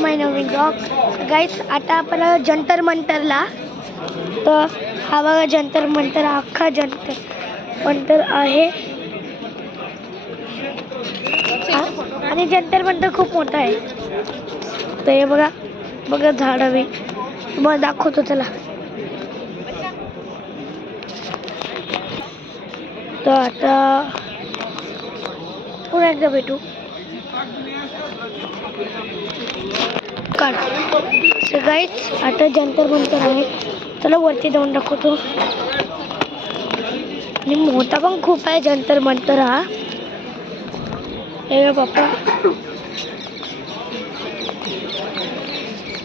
माय नवीन blog गाईस. आता आपण जंतर मंतरला. तर हा बघा जंतर मंतर, अख्खा जंतर मंतर आहे आणि जंतर मंतर खूप मोठा आहे. तर हे बघा बघा झाडं मी तुम्हाला दाखवतो. चला तर आता पुन्हा एकदा भेटू. गाईस आता जंतर मंतर आहे. चला वरती जाऊन दाखवतो. आणि मोठा पण खूप आहे जंतर मंतर हा. हे बाप्पा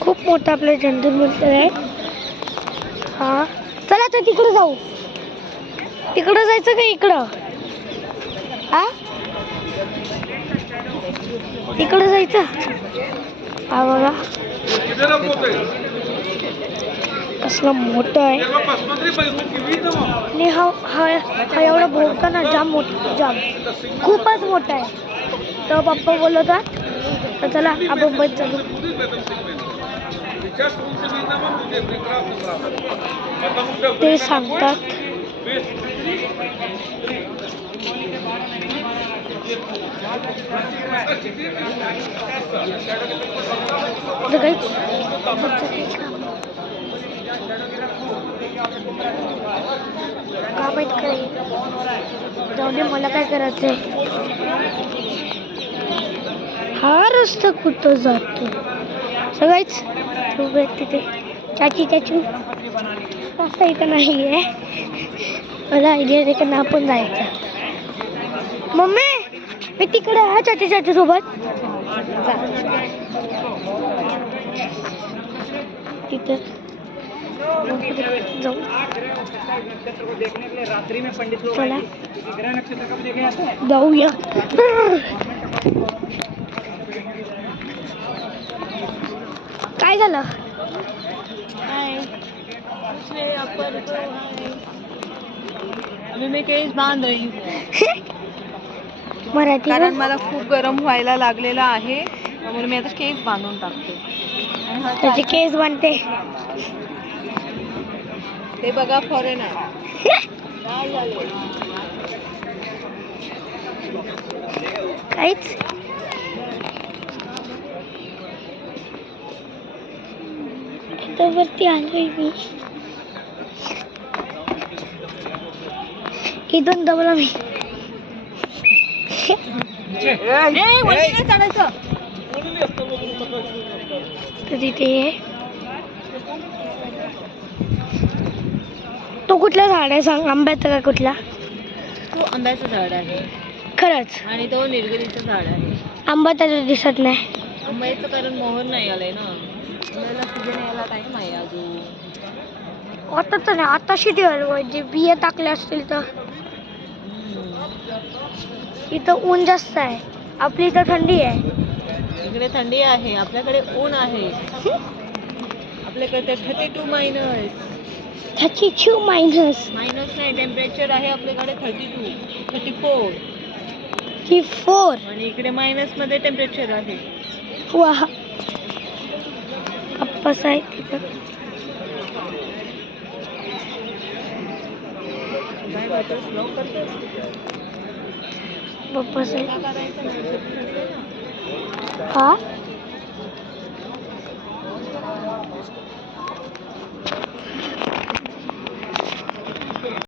खूप मोठा आपलं जंतर मंतर आहे हा. चला तर तिकडं जाऊ. तिकडं जायचं का इकडं? हा तिकडं जायचं. हा बघा कसला मोठा आहे. आणि हा हा हा एवढा मोठा ना, जाम मोठा, जाम खूपच मोठा आहे. तर पप्पा बोलत होता तर चला आपण बस चालू. ते सांगतात जाऊ दे, मला काय करायचंय. हा रस्ता कुठं जातो सगळीच तिथे. चाची चाचू रस्ता इथं नाही आहे. मला आयडिया आहे का आपण जायचं. मम्मी मी तिकडे आहे चाची चाचू सोबत. तिथं जाऊ. चला जाऊया. काय झालं? अभी मैं केस बांध रही हूँ मराठी कारण मला खूप गरम व्हायला लागलेला आहे, त्यामुळे मी आता केस बांधून टाकते. त्याचे केस बांधते. ते बघा फॉरेनर काहीच इथं वरती आलोय मी. इथून दबला मी. तर तिथे तो कुठला झाड आहे सांग? आंब्याचा का कुठला? तो आंब्याचं झाड आहे खरंच. आणि तो निलगिरीचं झाड आहे. आंबा त्याचा दिसत नाही. आंब्याचं कारण मोहर नाही आलंय ना, आंब्याला सीजन यायला टाइम आहे अजून. आता तर नाही, आता शिटी जे बिया टाकले असतील तर. इथं ऊन जास्त आहे, आपली इथं थंडी आहे. इकडे थंडी आहे, आपल्याकडे ऊन आहे. आपल्याकडे 32 मायनस. 32 मायनस नाही, टेम्परेचर आहे आपल्याकडे 34. 34 आणि इकडे मायनस मध्ये टेम्परेचर आहे. वा अप्पास आहे तिथं. पप्पास आहे. हा